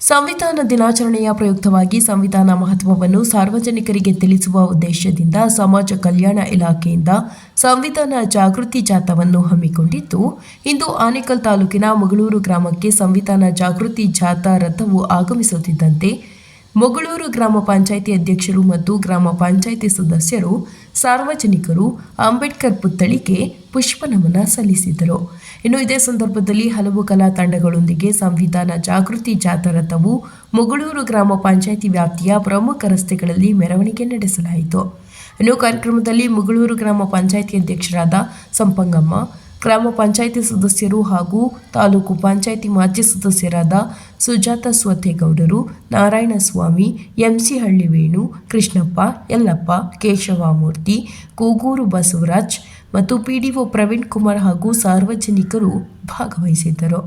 ಸಂವಿಧಾನ ದಿನಾಚರಣೆಯ ಪ್ರಯುಕ್ತವಾಗಿ ಸಂವಿಧಾನ ಮಹತ್ವವನ್ನು ಸಾರ್ವಜನಿಕರಿಗೆ ತಿಳಿಸುವ ಉದ್ದೇಶದಿಂದ ಸಮಾಜ ಕಲ್ಯಾಣ ಇಲಾಖೆಯಿಂದ ಸಂವಿಧಾನ ಜಾಗೃತಿ ಜಾಥಾವನ್ನು ಹಮ್ಮಿಕೊಂಡಿದ್ದು, ಇಂದು ಆನೇಕಲ್ ತಾಲೂಕಿನ ಮುಗಳೂರು ಗ್ರಾಮಕ್ಕೆ ಸಂವಿಧಾನ ಜಾಗೃತಿ ಜಾಥಾ ರಥವು ಆಗಮಿಸುತ್ತಿದ್ದಂತೆ ಮೊಗಳೂರು ಗ್ರಾಮ ಪಂಚಾಯಿತಿ ಅಧ್ಯಕ್ಷರು ಮತ್ತು ಗ್ರಾಮ ಪಂಚಾಯಿತಿ ಸದಸ್ಯರು, ಸಾರ್ವಜನಿಕರು, ಅಂಬೇಡ್ಕರ್ ಪುತ್ಥಳಿಗೆ ಪುಷ್ಪನಮನ ಸಲ್ಲಿಸಿದರು. ಇನ್ನು ಇದೇ ಸಂದರ್ಭದಲ್ಲಿ ಹಲವು ಕಲಾ ತಂಡಗಳೊಂದಿಗೆ ಸಂವಿಧಾನ ಜಾಗೃತಿ ಜಾಥಾ ರಥವು ಮುಗಳೂರು ಗ್ರಾಮ ಪಂಚಾಯಿತಿ ವ್ಯಾಪ್ತಿಯ ಪ್ರಮುಖ ರಸ್ತೆಗಳಲ್ಲಿ ಮೆರವಣಿಗೆ ನಡೆಸಲಾಯಿತು. ಇನ್ನು ಕಾರ್ಯಕ್ರಮದಲ್ಲಿ ಮುಗಳೂರು ಗ್ರಾಮ ಪಂಚಾಯಿತಿ ಅಧ್ಯಕ್ಷರಾದ ಸಂಪಂಗಮ್ಮ ಗ್ರಾಮ ಪಂಚಾಯಿತಿ ಸದಸ್ಯರು ಹಾಗೂ ತಾಲೂಕು ಪಂಚಾಯಿತಿ ಮಾಜಿ ಸದಸ್ಯರಾದ ಸುಜಾತ ಸ್ವತೇಗೌಡರು, ನಾರಾಯಣಸ್ವಾಮಿ ಎಂಸಿ ಹಳ್ಳಿ ವೇಣು, ಕೃಷ್ಣಪ್ಪ, ಯಲ್ಲಪ್ಪ, ಕೇಶವಮೂರ್ತಿ, ಕೂಗೂರು ಬಸವರಾಜ್ ಮತ್ತು ಪಿಡಿಒ ಪ್ರವೀಣ್ ಕುಮಾರ್ ಹಾಗೂ ಸಾರ್ವಜನಿಕರು ಭಾಗವಹಿಸಿದ್ದರು.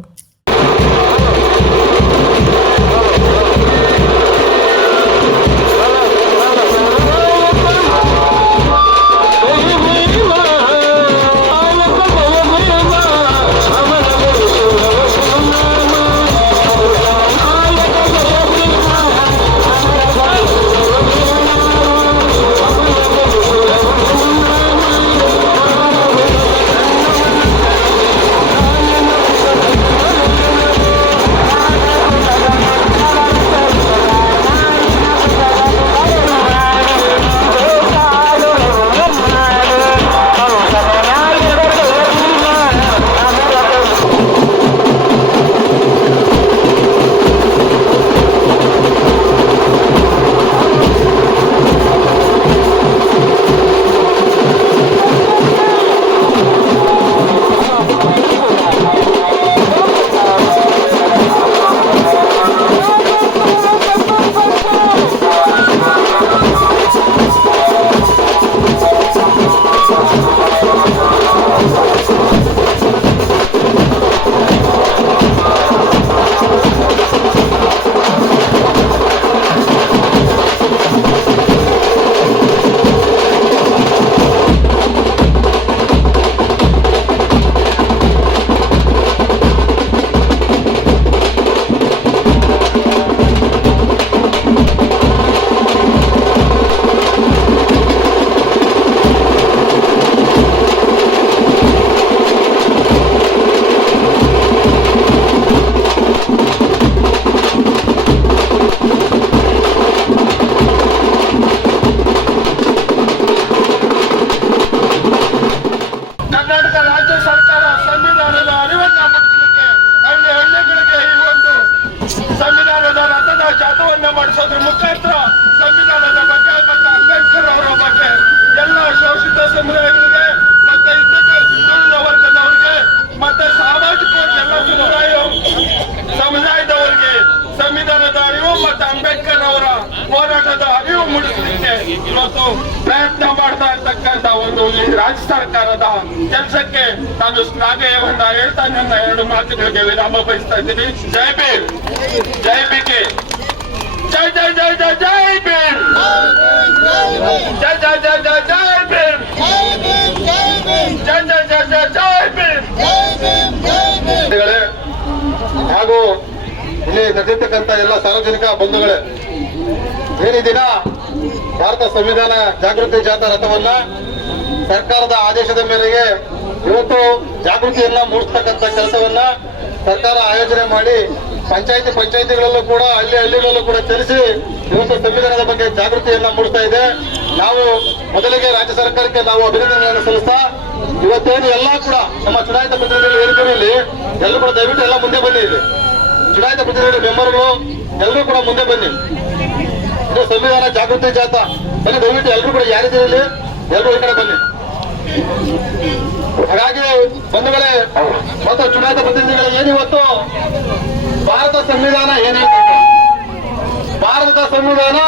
ರಾಜ್ಯ ಸರ್ಕಾರ ಸಂವಿಧಾನದ ಅರಿವನ್ನ ಮೂಡಿಸಲಿಕ್ಕೆ ಹಳ್ಳಿ ಹಳ್ಳಿಗಳಿಗೆ ಈ ಒಂದು ಸಂವಿಧಾನದ ರಥದ ಜಾಥವನ್ನ ಮಾಡಿಸೋದ್ರ ಮುಖಾಂತರ ಸಂವಿಧಾನದ ಬಗ್ಗೆ ಮತ್ತೆ ಅಂಬೇಡ್ಕರ್ ಅವರ ಬಗ್ಗೆ ಎಲ್ಲ ಶೋಷಿತ ಸಮುದಾಯಗಳಿಗೆ ಮತ್ತೆ ಹಿಂದುಳಿದ ವರ್ಗದವರಿಗೆ ಮತ್ತೆ ಸಾಮಾಜಿಕ ಎಲ್ಲ ಸಮುದಾಯ ಸಮುದಾಯದವರಿಗೆ ಸಂವಿಧಾನದ ಅರಿವು ಮತ್ತೆ ಅಂಬೇಡ್ಕರ್ ಅವರ ಹೋರಾಟದ ಅರಿವು ಮೂಡಿಸಲಿಕ್ಕೆ ಇವತ್ತು ಪ್ರಯತ್ನ ಮಾಡ್ತಾ ಇರ್ತಕ್ಕಂತ ಒಂದು ಈ ರಾಜ್ಯ ಸರ್ಕಾರದ ಕೆಲಸಕ್ಕೆ ನಾನು ಶ್ಲಾಘಯವನ್ನ ಹೇಳ್ತಾ ನನ್ನ ಎರಡು ಮಾತುಗಳಿಗೆ ವಿರಾಮ ಬಯಸ್ತಾ ಇದ್ದೀನಿ. ಜೈ ಬೀರ್ ಜೈ ಬಿಕೆ. ಜೈ ಜೈ ಜೈ ಜೈ ಜೈ ಬೀರ್ ಜೈ ಜೈ ಜೈ ಜೈ ಜೈ ಜೈ ಜೈ ಹಾಗೂ ಇಲ್ಲಿ ನಡೆದಿರ್ತಕ್ಕಂಥ ಎಲ್ಲ ಸಾರ್ವಜನಿಕ ಬಂಧುಗಳೇ ಏನು ಈ ದಿನ ಭಾರತ ಸಂವಿಧಾನ ಜಾಗೃತಿ ಜಾಥಾ ರಥವನ್ನ ಸರ್ಕಾರದ ಆದೇಶದ ಮೇರೆಗೆ ಇವತ್ತು ಜಾಗೃತಿಯನ್ನ ಮೂಡಿಸ್ತಕ್ಕಂಥ ಕೆಲಸವನ್ನ ಸರ್ಕಾರ ಆಯೋಜನೆ ಮಾಡಿ ಪಂಚಾಯತಿ ಪಂಚಾಯತಿಗಳಲ್ಲೂ ಕೂಡ ಹಳ್ಳಿ ಹಳ್ಳಿಗಳಲ್ಲೂ ಕೂಡ ಚಲಿಸಿ ಇವತ್ತು ಸಂವಿಧಾನದ ಬಗ್ಗೆ ಜಾಗೃತಿಯನ್ನ ಮೂಡಿಸ್ತಾ ಇದೆ. ನಾವು ಮೊದಲಿಗೆ ರಾಜ್ಯ ಸರ್ಕಾರಕ್ಕೆ ನಾವು ಅಭಿನಂದನೆಗಳನ್ನು ಸಲ್ಲಿಸ್ತಾ ಇವತ್ತೇನು ಎಲ್ಲ ಕೂಡ ನಮ್ಮ ಚುನಾಯಿತ ಪ್ರತಿನಿಧಿಗಳು ಇಲ್ಲಿ ಎಲ್ಲರೂ ಕೂಡ ದಯವಿಟ್ಟು ಎಲ್ಲ ಮುಂದೆ ಬನ್ನಿ ಇಲ್ಲಿ. ಚುನಾಯಿತ ಪ್ರತಿನಿಧಿಗಳ ಮೆಂಬರ್ಗಳು ಎಲ್ಲರೂ ಕೂಡ ಮುಂದೆ ಬನ್ನಿ. ಸಂವಿಧಾನ ಜಾಗೃತಿ ಜಾಥಾ ಬನ್ನಿ, ದಯವಿಟ್ಟು ಎಲ್ಲರೂ ಕೂಡ ಯಾರಿದ್ದೀರಿ ಇಲ್ಲಿ? ಎಲ್ಲರೂ ಈ ಬನ್ನಿ. ಹಾಗಾಗಿ, ಬಂಧುಗಳೇ ಮತ್ತು ಚುನಾಯಿತ ಪ್ರತಿನಿಧಿಗಳು ಏನಿವತ್ತು ಭಾರತ ಸಂವಿಧಾನ ಏನೇ ಭಾರತದ ಸಂವಿಧಾನ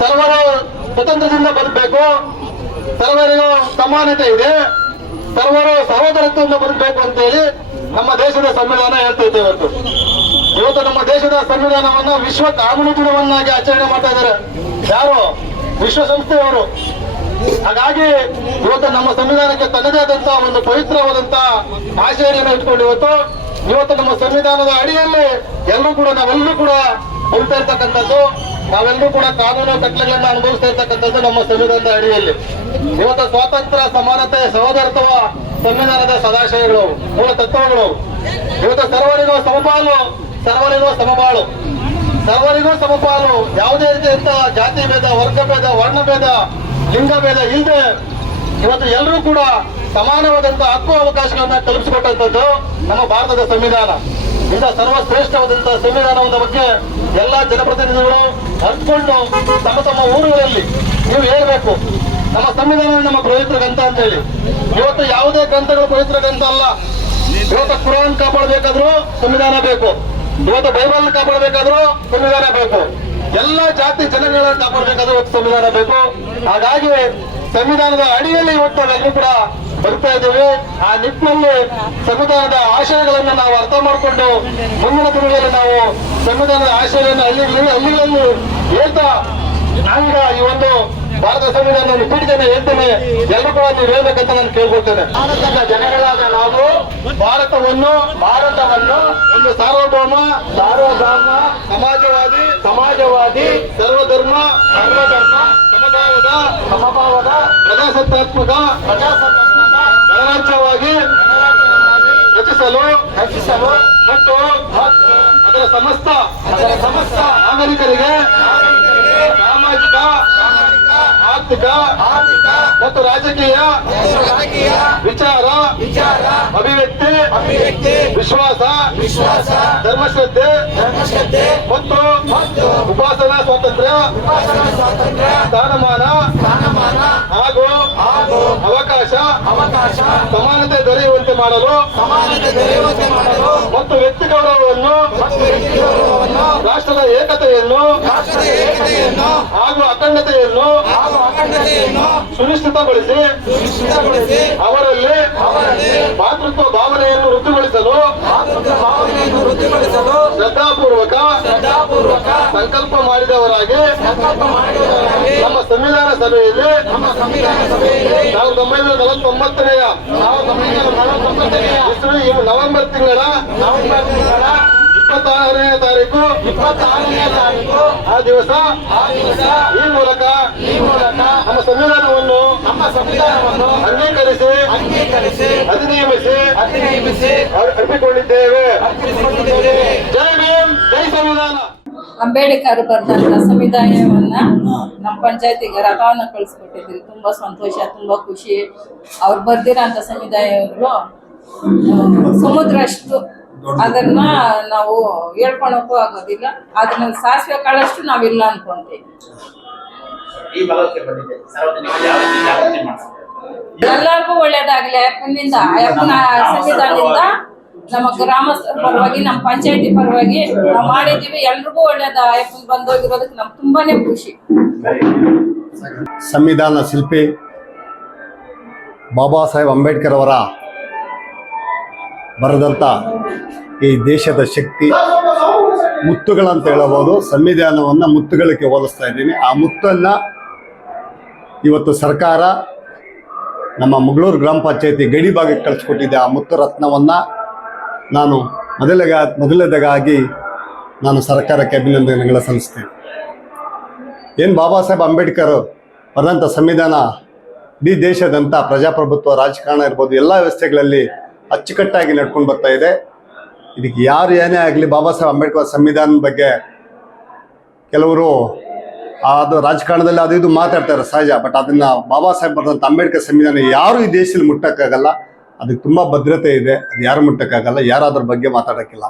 ಸರ್ವರು ಸ್ವತಂತ್ರದಿಂದ ಬದುಕಬೇಕು. ಸರ್ವರಿಗೂ ಸಮಾನತೆ ಇದೆ. ಸರ್ವರು ಸಹೋದರತ್ವದಿಂದ ಬದುಕಬೇಕು ಅಂತ ಹೇಳಿ ನಮ್ಮ ದೇಶದ ಸಂವಿಧಾನ ಹೇಳ್ತೈತೆ ಇವತ್ತು. ಇವತ್ತು ನಮ್ಮ ದೇಶದ ಸಂವಿಧಾನವನ್ನ ವಿಶ್ವ ಕಾನೂನು ದಿನವನ್ನಾಗಿ ಆಚರಣೆ ಮಾಡ್ತಾ ಇದ್ದಾರೆ. ಯಾರು? ವಿಶ್ವಸಂಸ್ಥೆಯವರು ಹಾಗಾಗಿ ಇವತ್ತು ನಮ್ಮ ಸಂವಿಧಾನಕ್ಕೆ ತನ್ನದೇ ಆದಂತಹ ಒಂದು ಪವಿತ್ರವಾದಂತ ಆಶಯವನ್ನು ಇಟ್ಕೊಂಡು ಇವತ್ತು ಇವತ್ತು ನಮ್ಮ ಸಂವಿಧಾನದ ಅಡಿಯಲ್ಲಿ ಎಲ್ಲರೂ ಕೂಡ, ನಾವೆಲ್ಲರೂ ಕೂಡ ಹೊಲ್ತಾ ಇರ್ತಕ್ಕಂಥದ್ದು. ನಾವೆಲ್ಲರೂ ಕೂಡ ಕಾನೂನು ಕಟ್ಟಲೆಗಳನ್ನ ಅನುಭವಿಸ್ತಾ ಇರ್ತಕ್ಕಂಥದ್ದು ನಮ್ಮ ಸಂವಿಧಾನದ ಅಡಿಯಲ್ಲಿ. ಇವತ್ತು ಸ್ವಾತಂತ್ರ್ಯ, ಸಮಾನತೆ, ಸಹೋದರತ್ವ, ಸಂವಿಧಾನದ ಸದಾಶಯಗಳು, ಮೂಲ ತತ್ವಗಳು. ಇವತ್ತು ಸರ್ವರಿಗೂ ಸಮಪಾಲು ಸರ್ವರಿಗೂ ಸಮಬಾಳು ಸರ್ವರಿಗೂ ಸಮಪಾಲು. ಯಾವುದೇ ರೀತಿಯಂತಹ ಜಾತಿ ಭೇದ, ವರ್ಗ ಭೇದ, ವರ್ಣ ಭೇದ, ಲಿಂಗ ಭೇದ ಇಲ್ಲದೆ ಇವತ್ತು ಎಲ್ಲರೂ ಕೂಡ ಸಮಾನವಾದಂತಹ ಹಕ್ಕು ಅವಕಾಶಗಳನ್ನ ಕಲ್ಪಿಸಿಕೊಟ್ಟಂತದ್ದು ನಮ್ಮ ಭಾರತದ ಸಂವಿಧಾನ. ಇಂಥ ಸರ್ವಶ್ರೇಷ್ಠವಾದಂತಹ ಸಂವಿಧಾನದ ಬಗ್ಗೆ ಎಲ್ಲಾ ಜನಪ್ರತಿನಿಧಿಗಳು ಅರ್ತ್ಕೊಂಡು ತಮ್ಮ ತಮ್ಮ ಊರುಗಳಲ್ಲಿ ನೀವು ಹೇಳಬೇಕು, ನಮ್ಮ ಸಂವಿಧಾನ ನಮ್ಮ ಪವಿತ್ರ ಗ್ರಂಥ ಅಂತ ಹೇಳಿ ಇವತ್ತು ಯಾವುದೇ ಗ್ರಂಥಗಳು ಪವಿತ್ರ ಗ್ರಂಥ ಅಲ್ಲ. ಇವತ್ತು ಕುರಾನ್ ಕಾಪಾಡಬೇಕಾದ್ರೂ ಸಂವಿಧಾನ ಬೇಕು. ಇವತ್ತು ಬೈಬಲ್ ಕಾಪಾಡಬೇಕಾದ್ರೂ ಸಂವಿಧಾನ ಬೇಕು. ಎಲ್ಲ ಜಾತಿ ಜನಗಳನ್ನ ಕಾಪಾಡಬೇಕಾದ್ರೂ ಇವತ್ತು ಸಂವಿಧಾನ ಬೇಕು. ಹಾಗಾಗಿ ಸಂವಿಧಾನದ ಅಡಿಯಲ್ಲಿ ಇವತ್ತು ನಾವೆಲ್ಲರೂ ಕೂಡ ಬರ್ತಾ ಇದ್ದೇವೆ. ಆ ನಿಟ್ಟಿನಲ್ಲಿ ಸಂವಿಧಾನದ ಆಶಯಗಳನ್ನ ನಾವು ಅರ್ಥ ಮಾಡಿಕೊಂಡು ಮುಂದಿನ ದಿನಗಳಲ್ಲಿ ನಾವು ಸಂವಿಧಾನದ ಆಶಯಗಳನ್ನು ಹಳ್ಳಿಗಳಲ್ಲಿ ಹಳ್ಳಿಗಳಲ್ಲಿ ಹೇಳ್ತಾ ನಾವೀಗ ಈ ಒಂದು ಭಾರತ ಸಂವಿಧಾನವನ್ನು ಪೀಠಿದ್ದೇನೆ ಹೇಳ್ತೇನೆ ಎಲ್ಲರೂ ಕೂಡ ನೀವು ಹೇಳ್ಬೇಕಂತ ನಾನು ಕೇಳ್ಕೊಳ್ತೇನೆ. ಭಾರತದ ಜನಗಳಾದ ನಾವು ಭಾರತವನ್ನು ಭಾರತವನ್ನು ಒಂದು ಸಾರ್ವಭೌಮ ಸಾರ್ವಭೌಮ ಸಮಾಜವಾದಿ ಸಮಾಜವಾದಿ ಸರ್ವಧರ್ಮ ಸರ್ವಧರ್ಮ ಸಮಭಾವದ ಸಮಭಾವದ ಪ್ರಜಾಸತ್ತಾತ್ಮಕ ಪ್ರಜಾಸತ್ತಾತ್ಮಕ ಗಣರಾಜ್ಯವಾಗಿ ರಚಿಸಲು ರಚಿಸಲು ಮತ್ತು ಅದರ ಸಮಸ್ತ ಅದರ ಸಮಸ್ತ ನಾಗರಿಕರಿಗೆ ಸಾಮಾಜಿಕ ಆರ್ಥಿಕ ಆರ್ಥಿಕ ಮತ್ತು ರಾಜಕೀಯ ರಾಜಕೀಯ ವಿಚಾರ ವಿಚಾರ ಅಭಿವ್ಯಕ್ತಿ ಅಭಿವ್ಯಕ್ತಿ ವಿಶ್ವಾಸ ವಿಶ್ವಾಸ ಧರ್ಮಶ್ರದ್ಧೆ ಧರ್ಮಶ್ರದ್ಧೆ ಮತ್ತು ಉಪಾಸನಾ ಸ್ವಾತಂತ್ರ್ಯ ಉಪಾಸನಾ ಸ್ವಾತಂತ್ರ್ಯ ಸ್ಥಾನಮಾನ ಸ್ಥಾನಮಾನ ಹಾಗೂ ಹಾಗೂ ಅವಕಾಶ ಅವಕಾಶ ಸಮಾನತೆ ದೊರೆಯುವಂತೆ ಮಾಡಲು ಸಮಾನತೆ ದೊರೆಯುವಂತೆ ಮಾಡಲು ಮತ್ತು ವ್ಯಕ್ತಿ ಗೌರವವನ್ನು ರಾಷ್ಟ್ರದ ಏಕತೆಯನ್ನು ರಾಷ್ಟ್ರದ ಏಕತೆಯನ್ನು ಹಾಗೂ ಅಖಂಡತೆಯನ್ನು ಹಾಗೂ ಅಖಂಡತೆಯನ್ನು ಸುನಿಶ್ಚಿತಗೊಳಿಸಿ ಸುನಿಶ್ಚಿತಗೊಳಿಸಿ ಅವರಲ್ಲಿ ಅವರಲ್ಲಿ ಮಾತೃತ್ವ ಭಾವನೆಯನ್ನು ವೃದ್ಧಿಗೊಳಿಸಲು ಮಾತೃತ್ವ ಭಾವನೆಯನ್ನು ವೃದ್ಧಿಗೊಳಿಸಲು ಶ್ರದ್ಧಾಪೂರ್ವಕ ಶ್ರದ್ಧಾಪೂರ್ವಕ ಸಂಕಲ್ಪ ಮಾಡಿದವರಾಗಿ ಸಂಕಲ್ಪ ಮಾಡಿದವರಾಗಿ ನಮ್ಮ ಸಂವಿಧಾನ ಸಭೆಯಲ್ಲಿ ನಮ್ಮ ಸಂವಿಧಾನ ಸಭೆಯಲ್ಲಿ ಸಾವಿರದ ಒಂಬೈನೂರ ನಲವತ್ತೊಂಬತ್ತನೆಯ ಸಾವಿರದ ಒಂಬೈನೂರ ನಲವತ್ತೊಂಬತ್ತನೆಯ ನವೆಂಬರ್ ತಿಂಗಳ ನವೆಂಬರ್ ತಿಂಗಳ ಇಪ್ಪತ್ತಾರನೇ ತಾರೀಕು. ಇಪ್ಪತ್ತಾರನೇ ತಾರೀಕು. ಆ ದಿವಸ ಆ ದಿವಸ ಈ ಮೂಲಕ ಈ ಮೂಲಕ ನಮ್ಮ ಸಂವಿಧಾನವನ್ನು ನಮ್ಮ ಸಂವಿಧಾನವನ್ನು ಅಂಗೀಕರಿಸಿ ಅಂಗೀಕರಿಸಿ ಅಧಿನಿಯಮಿಸಿ ಅಧಿನಿಯಮಿಸಿ ಅರ್ಪಿಕೊಂಡಿದ್ದೇವೆ. ಜೈ ಭೀಮ್ ಜೈ ಸಂವಿಧಾನ. ಅಂಬೇಡ್ಕರ್ ಬರೆದಂತ ಸಂವಿಧಾನವನ್ನ ನಮ್ಮ ಪಂಚಾಯತಿಗೆ ರಥವನ್ನ ಕಳಿಸ್ಕೊಟ್ಟಿದ್ರಿ ತುಂಬಾ ಸಂತೋಷ ತುಂಬಾ ಖುಷಿ. ಅವ್ರು ಬರ್ದಿರೋಂಥ ಸಂವಿಧಾನಗಳು ಸಮುದ್ರ ಅಷ್ಟು ಅದನ್ನ ನಾವು ಹೇಳ್ಕೊಳಕ್ಕೂ ಆಗೋದಿಲ್ಲ. ಅದನ್ನ ಸಾಸಿವೆ ಕಾಳಷ್ಟು ನಾವಿಲ್ಲ ಅನ್ಕೊಂತೀವಿ. ಈ ಭಾಗಕ್ಕೆ ಬಂದಿದೆ. ಸಾರ್ವಜನಿಕರು ಯಾವ ರೀತಿ ಜಾಗೃತಿ ಮಾಡಿಸ್ತಾರೆ. ಎಲ್ಲರಿಗೂ ಒಳ್ಳೇದಾಗ್ಲಿ ಅಯ್ಯಪ್ಪನಿಂದ ಅಯ್ಯಪ್ಪನ ಸಂವಿಧಾನದಿಂದ ನಮ್ಮ ಗ್ರಾಮಸ್ಥರ ಪರವಾಗಿ ನಮ್ಮ ಪಂಚಾಯತಿ ಪರವಾಗಿ ನಾವು ಮಾಡಿದೀವಿ ಎಲ್ರಿಗೂ ಒಳ್ಳೇದ ಅಯ್ಯಪ್ಪನ್ ಬಂದೋಗಿರೋದಕ್ಕೆ ನಮ್ಗೆ ತುಂಬಾನೇ ಖುಷಿ. ಸಂವಿಧಾನ ಶಿಲ್ಪಿ ಬಾಬಾ ಸಾಹೇಬ್ ಅಂಬೇಡ್ಕರ್ ಅವರ ಬರೆದಂಥ ಈ ದೇಶದ ಶಕ್ತಿ ಮುತ್ತುಗಳಂತ ಹೇಳಬಹುದು. ಸಂವಿಧಾನವನ್ನು ಮುತ್ತುಗಳಿಗೆ ಹೋಲಿಸ್ತಾ ಇದ್ದೀನಿ. ಆ ಮುತ್ತನ್ನು ಇವತ್ತು ಸರ್ಕಾರ ನಮ್ಮ ಮುಗಳೂರು ಗ್ರಾಮ ಪಂಚಾಯತಿ ಗಡಿ ಭಾಗಕ್ಕೆ ಕಳಿಸ್ಕೊಟ್ಟಿದ್ದೆ ಆ ಮುತ್ತು ರತ್ನವನ್ನು ನಾನು ಮೊದಲಿಗ ಮೊದಲನೇದಾಗಿ ನಾನು ಸರ್ಕಾರಕ್ಕೆ ಅಭಿನಂದನೆಗಳ ಸಲ್ಲಿಸ್ತೇನೆ. ಏನು ಬಾಬಾ ಸಾಹೇಬ್ ಅಂಬೇಡ್ಕರ್ ಬರೆದಂಥ ಸಂವಿಧಾನ ಇಡೀ ದೇಶದಂಥ ಪ್ರಜಾಪ್ರಭುತ್ವ ರಾಜಕಾರಣ ಇರ್ಬೋದು, ಎಲ್ಲ ವ್ಯವಸ್ಥೆಗಳಲ್ಲಿ ಅಚ್ಚುಕಟ್ಟಾಗಿ ನಡ್ಕೊಂಡು ಬರ್ತಾ ಇದೆ. ಇದಕ್ಕೆ ಯಾರು ಏನೇ ಆಗಲಿ ಬಾಬಾ ಸಾಹೇಬ್ ಅಂಬೇಡ್ಕರ್ ಸಂವಿಧಾನದ ಬಗ್ಗೆ ಕೆಲವರು ಅದು ರಾಜಕಾರಣದಲ್ಲಿ ಅದು ಇದು ಮಾತಾಡ್ತಾರೆ ಸಹಜ ಬಟ್ ಅದನ್ನ ಬಾಬಾ ಸಾಹೇಬ್ ಬರೆದಂಥ ಅಂಬೇಡ್ಕರ್ ಸಂವಿಧಾನ ಯಾರು ಈ ದೇಶದಲ್ಲಿ ಮುಟ್ಟಕ್ಕಾಗಲ್ಲ. ಅದಕ್ಕೆ ತುಂಬ ಭದ್ರತೆ ಇದೆ. ಅದು ಯಾರು ಮುಟ್ಟಕ್ಕಾಗಲ್ಲ ಯಾರು ಅದ್ರ ಬಗ್ಗೆ ಮಾತಾಡೋಕ್ಕಿಲ್ಲ.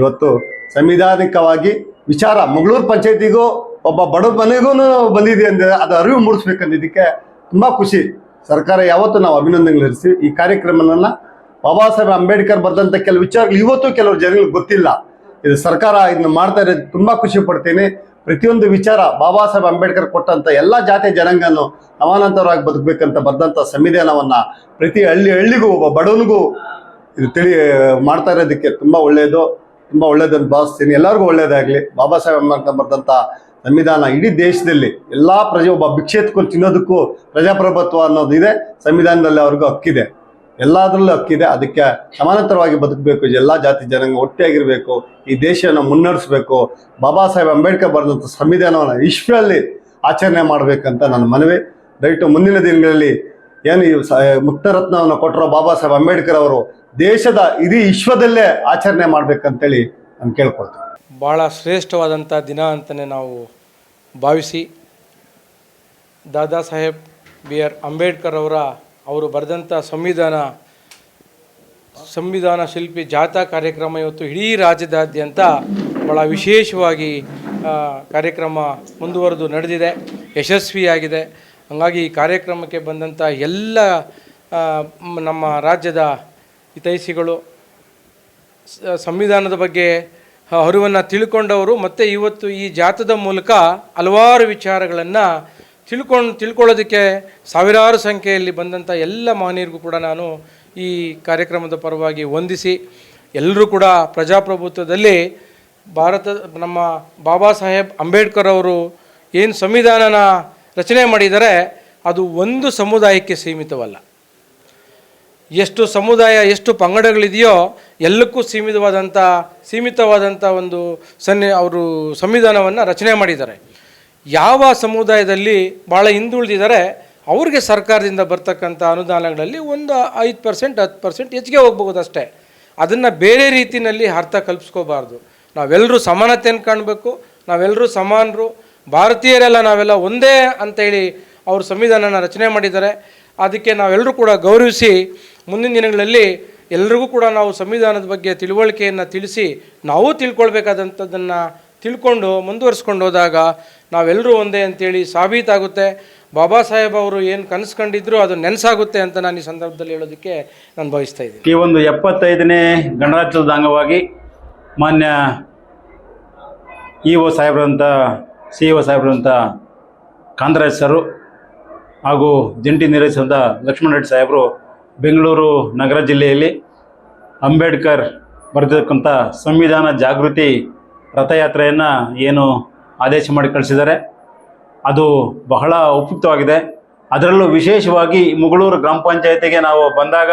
ಇವತ್ತು ಸಂವಿಧಾನಿಕವಾಗಿ ವಿಚಾರ, ಮಂಗಳೂರು ಪಂಚಾಯತಿಗೂ ಒಬ್ಬ ಬಡವ್ರ ಮನೆಗೂ ಬಂದಿದೆ ಅಂದರೆ ಅದು ಅರಿವು ಮೂಡಿಸ್ಬೇಕಂದಿದ್ದಕ್ಕೆ ತುಂಬ ಖುಷಿ. ಸರ್ಕಾರ ಯಾವತ್ತೂ ನಾವು ಅಭಿನಂದನೆಗಳು ಇರಿಸ್ತೀವಿ ಈ ಕಾರ್ಯಕ್ರಮನ ಬಾಬಾ ಸಾಹೇಬ್ ಅಂಬೇಡ್ಕರ್ ಬರೆದಂಥ ಕೆಲವು ವಿಚಾರಗಳು ಇವತ್ತು ಕೆಲವು ಜನಗಳಿಗೆ ಗೊತ್ತಿಲ್ಲ. ಇದು ಸರ್ಕಾರ ಇದನ್ನ ಮಾಡ್ತಾ ಇರೋದು ತುಂಬಾ ಖುಷಿ ಪಡ್ತೀನಿ. ಪ್ರತಿಯೊಂದು ವಿಚಾರ ಬಾಬಾ ಸಾಹೇಬ್ ಅಂಬೇಡ್ಕರ್ ಕೊಟ್ಟಂತ ಎಲ್ಲ ಜಾತಿಯ ಜನಾಂಗನು ಸಮಾನಾಂತರವಾಗಿ ಬದುಕಬೇಕಂತ ಬರೆದಂಥ ಸಂವಿಧಾನವನ್ನ ಪ್ರತಿ ಹಳ್ಳಿ ಹಳ್ಳಿಗೂ, ಒಬ್ಬ ಬಡವನಿಗೂ ಇದು ತಿಳಿ, ಮಾಡ್ತಾ ಇರೋದಕ್ಕೆ ತುಂಬಾ ಒಳ್ಳೆಯದು ತುಂಬ ಒಳ್ಳೇದನ್ನು ಭಾವಿಸ್ತೀನಿ. ಎಲ್ಲರಿಗೂ ಒಳ್ಳೇದಾಗಲಿ. ಬಾಬಾ ಸಾಹೇಬ್ ಅಂಬೇಡ್ಕರ್ ಬರೆದಂಥ ಸಂವಿಧಾನ ಇಡೀ ದೇಶದಲ್ಲಿ ಎಲ್ಲ ಪ್ರಜೆ ಒಬ್ಬ ಭಿಕ್ಷೇತ್ಕೊಂಡು ತಿನ್ನೋದಕ್ಕೂ ಪ್ರಜಾಪ್ರಭುತ್ವ ಅನ್ನೋದು ಇದೆ. ಸಂವಿಧಾನದಲ್ಲಿ ಅವ್ರಿಗೂ ಹಕ್ಕಿದೆ. ಎಲ್ಲದರಲ್ಲೂ ಹಕ್ಕಿದೆ ಅದಕ್ಕೆ ಸಮಾನಾಂತರವಾಗಿ ಬದುಕಬೇಕು. ಎಲ್ಲ ಜಾತಿ ಜನಾಂಗ ಒಟ್ಟಿಯಾಗಿರಬೇಕು. ಈ ದೇಶವನ್ನು ಮುನ್ನಡೆಸಬೇಕು. ಬಾಬಾ ಸಾಹೇಬ್ ಅಂಬೇಡ್ಕರ್ ಬರೆದಂಥ ಸಂವಿಧಾನವನ್ನು ವಿಶ್ವದಲ್ಲಿ ಆಚರಣೆ ಮಾಡಬೇಕಂತ ನನ್ನ ಮನವಿ. ದಯವಿಟ್ಟು ಮುಂದಿನ ದಿನಗಳಲ್ಲಿ ಏನು ಈ ಮುಕ್ತರತ್ನವನ್ನು ಕೊಟ್ಟರೋ ಬಾಬಾ ಸಾಹೇಬ್ ಅಂಬೇಡ್ಕರ್ ಅವರು ದೇಶದ ಇಡೀ ವಿಶ್ವದಲ್ಲೇ ಆಚರಣೆ ಮಾಡಬೇಕಂತೇಳಿ ನಾನು ಕೇಳ್ಕೊಳ್ತೇನೆ. ಭಾಳ ಶ್ರೇಷ್ಠವಾದಂಥ ದಿನ ಅಂತಲೇ ನಾವು ಭಾವಿಸಿ. ದಾದಾ ಸಾಹೇಬ್ ಬಿ ಆರ್ ಅಂಬೇಡ್ಕರ್ ಅವರ ಅವರು ಬರೆದಂಥ ಸಂವಿಧಾನ ಸಂವಿಧಾನ ಶಿಲ್ಪಿ ಜಾಥಾ ಕಾರ್ಯಕ್ರಮ ಇವತ್ತು ಇಡೀ ರಾಜ್ಯದಾದ್ಯಂತ ಭಾಳ ವಿಶೇಷವಾಗಿ ಕಾರ್ಯಕ್ರಮ ಮುಂದುವರೆದು ನಡೆದಿದೆ, ಯಶಸ್ವಿಯಾಗಿದೆ. ಹಾಗಾಗಿ ಈ ಕಾರ್ಯಕ್ರಮಕ್ಕೆ ಬಂದಂಥ ಎಲ್ಲ ನಮ್ಮ ರಾಜ್ಯದ ಹಿತೈಷಿಗಳು ಸಂವಿಧಾನದ ಬಗ್ಗೆ ಅರಿವನ್ನು ತಿಳ್ಕೊಂಡವರು, ಮತ್ತು ಇವತ್ತು ಈ ಜಾಥದ ಮೂಲಕ ಹಲವಾರು ವಿಚಾರಗಳನ್ನು ತಿಳ್ಕೊಂಡು, ತಿಳ್ಕೊಳ್ಳೋದಕ್ಕೆ ಸಾವಿರಾರು ಸಂಖ್ಯೆಯಲ್ಲಿ ಬಂದಂಥ ಎಲ್ಲ ಮಾನ್ಯರಿಗೂ ಕೂಡ ನಾನು ಈ ಕಾರ್ಯಕ್ರಮದ ಪರವಾಗಿ ವಂದಿಸಿ ಎಲ್ಲರೂ ಕೂಡ ಪ್ರಜಾಪ್ರಭುತ್ವದಲ್ಲಿ ಭಾರತ, ನಮ್ಮ ಬಾಬಾ ಸಾಹೇಬ್ ಅಂಬೇಡ್ಕರ್ ಅವರು ಏನು ಸಂವಿಧಾನನ ರಚನೆ ಮಾಡಿದ್ದಾರೆ ಅದು ಒಂದು ಸಮುದಾಯಕ್ಕೆ ಸೀಮಿತವಲ್ಲ. ಎಷ್ಟು ಸಮುದಾಯ, ಎಷ್ಟು ಪಂಗಡಗಳಿದೆಯೋ ಎಲ್ಲಕ್ಕೂ ಸೀಮಿತವಾದಂಥ ಸೀಮಿತವಾದಂಥ ಒಂದು ಸನ್ನಿ, ಅವರು ಸಂವಿಧಾನವನ್ನು ರಚನೆ ಮಾಡಿದ್ದಾರೆ. ಯಾವ ಸಮುದಾಯದಲ್ಲಿ ಭಾಳ ಹಿಂದುಳಿದಿದ್ದಾರೆ, ಅವ್ರಿಗೆ ಸರ್ಕಾರದಿಂದ ಬರ್ತಕ್ಕಂಥ ಅನುದಾನಗಳಲ್ಲಿ ಒಂದು ಐದು ಪರ್ಸೆಂಟ್ ಹತ್ತು ಪರ್ಸೆಂಟ್ ಹೆಚ್ಚಿಗೆ ಹೋಗ್ಬೋದು ಅಷ್ಟೇ. ಅದನ್ನು ಬೇರೆ ರೀತಿಯಲ್ಲಿ ಅರ್ಥ ಕಲ್ಪಿಸ್ಕೋಬಾರ್ದು. ನಾವೆಲ್ಲರೂ ಸಮಾನತೆಯನ್ನು ಕಾಣಬೇಕು ನಾವೆಲ್ಲರೂ ಸಮಾನರು, ಭಾರತೀಯರೆಲ್ಲ ನಾವೆಲ್ಲ ಒಂದೇ ಅಂತೇಳಿ ಅವರು ಸಂವಿಧಾನನ ರಚನೆ ಮಾಡಿದ್ದಾರೆ. ಅದಕ್ಕೆ ನಾವೆಲ್ಲರೂ ಕೂಡ ಗೌರವಿಸಿ ಮುಂದಿನ ದಿನಗಳಲ್ಲಿ ಎಲ್ರಿಗೂ ಕೂಡ ನಾವು ಸಂವಿಧಾನದ ಬಗ್ಗೆ ತಿಳುವಳಿಕೆಯನ್ನು ತಿಳಿಸಿ ನಾವು ತಿಳ್ಕೊಳ್ಬೇಕಾದಂಥದ್ದನ್ನು ತಿಳ್ಕೊಂಡು ಮುಂದುವರಿಸ್ಕೊಂಡು ಹೋದಾಗ ನಾವೆಲ್ಲರೂ ಒಂದೇ ಅಂತೇಳಿ ಸಾಬೀತಾಗುತ್ತೆ. ಬಾಬಾ ಸಾಹೇಬ್ ಅವರು ಏನು ಕನಸು ಕಂಡಿದ್ರು ಅದು ನೆನಸಾಗುತ್ತೆ ಅಂತ ನಾನು ಈ ಸಂದರ್ಭದಲ್ಲಿ ಹೇಳೋದಕ್ಕೆ ನಾನು ಭಾವಿಸ್ತಾ ಇದ್ದೀನಿ. ಈ ಒಂದು ಎಪ್ಪತ್ತೈದನೇ ಗಣರಾಜ್ಯೋತ್ಸವದ ಅಂಗವಾಗಿ ಮಾನ್ಯ ಇ ಒ ಸಾಹೇಬ್ರಂಥ ಸಿ ಒ ಸಾಹೇಬ್ರಂಥ ಕಾಂತರಾಜ್ ಸರು ಹಾಗೂ ಜಂಟಿ ನಿರ್ವಹಿಸಿದ ಲಕ್ಷ್ಮಣ ರೆಡ್ಡಿ ಸಾಹೇಬರು ಬೆಂಗಳೂರು ನಗರ ಜಿಲ್ಲೆಯಲ್ಲಿ ಅಂಬೇಡ್ಕರ್ ಬರೆದಿರ್ತಕ್ಕಂಥ ಸಂವಿಧಾನ ಜಾಗೃತಿ ರಥಯಾತ್ರೆಯನ್ನು ಏನು ಆದೇಶ ಮಾಡಿ ಕಳಿಸಿದ್ದಾರೆ. ಅದು ಬಹಳ ಉಪಯುಕ್ತವಾಗಿದೆ. ಅದರಲ್ಲೂ ವಿಶೇಷವಾಗಿ ಮುಗಳೂರು ಗ್ರಾಮ ಪಂಚಾಯತಿಗೆ ನಾವು ಬಂದಾಗ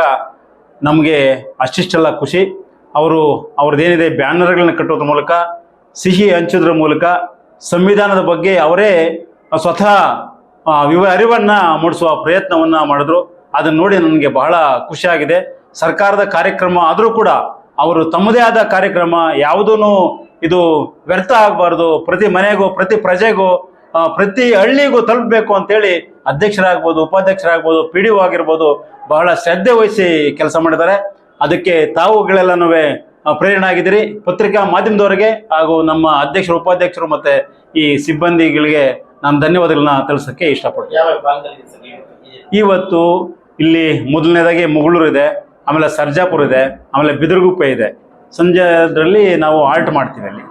ನಮಗೆ ಅಷ್ಟಿಷ್ಟೆಲ್ಲ ಖುಷಿ. ಅವರು ಅವ್ರದ್ದೇನಿದೆ ಬ್ಯಾನರ್ಗಳನ್ನ ಕಟ್ಟೋದ್ರ ಮೂಲಕ, ಸಿಹಿ ಹಂಚೋದ್ರ ಮೂಲಕ, ಸಂವಿಧಾನದ ಬಗ್ಗೆ ಅವರೇ ಸ್ವತಃ ವಿವ, ಅರಿವನ್ನು ಮೂಡಿಸುವ ಪ್ರಯತ್ನವನ್ನು ಮಾಡಿದ್ರು. ಅದನ್ನು ನೋಡಿ ನನಗೆ ಬಹಳ ಖುಷಿಯಾಗಿದೆ ಸರ್ಕಾರದ ಕಾರ್ಯಕ್ರಮ ಆದರೂ ಕೂಡ ಅವರು ತಮ್ಮದೇ ಆದ ಕಾರ್ಯಕ್ರಮ ಯಾವುದೂ ಇದು ವ್ಯರ್ಥ ಆಗಬಾರ್ದು. ಪ್ರತಿ ಮನೆಗೂ ಪ್ರತಿ ಪ್ರಜೆಗೂ ಪ್ರತಿ ಹಳ್ಳಿಗೂ ತಲುಪಬೇಕು ಅಂತೇಳಿ ಅಧ್ಯಕ್ಷರಾಗ್ಬೋದು ಉಪಾಧ್ಯಕ್ಷರಾಗ್ಬೋದು ಪಿ ಡಿ ಒ ಆಗಿರ್ಬೋದು ಬಹಳ ಶ್ರದ್ಧೆ ವಹಿಸಿ ಕೆಲಸ ಮಾಡಿದ್ದಾರೆ. ಅದಕ್ಕೆ ತಾವುಗಳೆಲ್ಲನೂ ಪ್ರೇರಣೆ ಆಗಿದ್ದೀರಿ ಪತ್ರಿಕಾ ಮಾಧ್ಯಮದವರಿಗೆ ಹಾಗೂ ನಮ್ಮ ಅಧ್ಯಕ್ಷರು ಉಪಾಧ್ಯಕ್ಷರು ಮತ್ತು ಈ ಸಿಬ್ಬಂದಿಗಳಿಗೆ ನಾನು ಧನ್ಯವಾದಗಳನ್ನ ತಿಳಿಸೋಕ್ಕೆ ಇಷ್ಟಪಡ್ತೀನಿ. ಇವತ್ತು ಇಲ್ಲಿ ಮೊದಲನೇದಾಗಿ ಮುಗಳೂರು ಇದೆ ಆಮೇಲೆ ಸರ್ಜಾಪುರ ಇದೆ ಆಮೇಲೆ ಬಿದರಗುಪ್ಪೆ ಇದೆ. ಸಂಜೆ ಅದರಲ್ಲಿ ನಾವು ಆಲ್ಟ್ ಮಾಡ್ತೀವಿ ಅಲ್ಲಿ.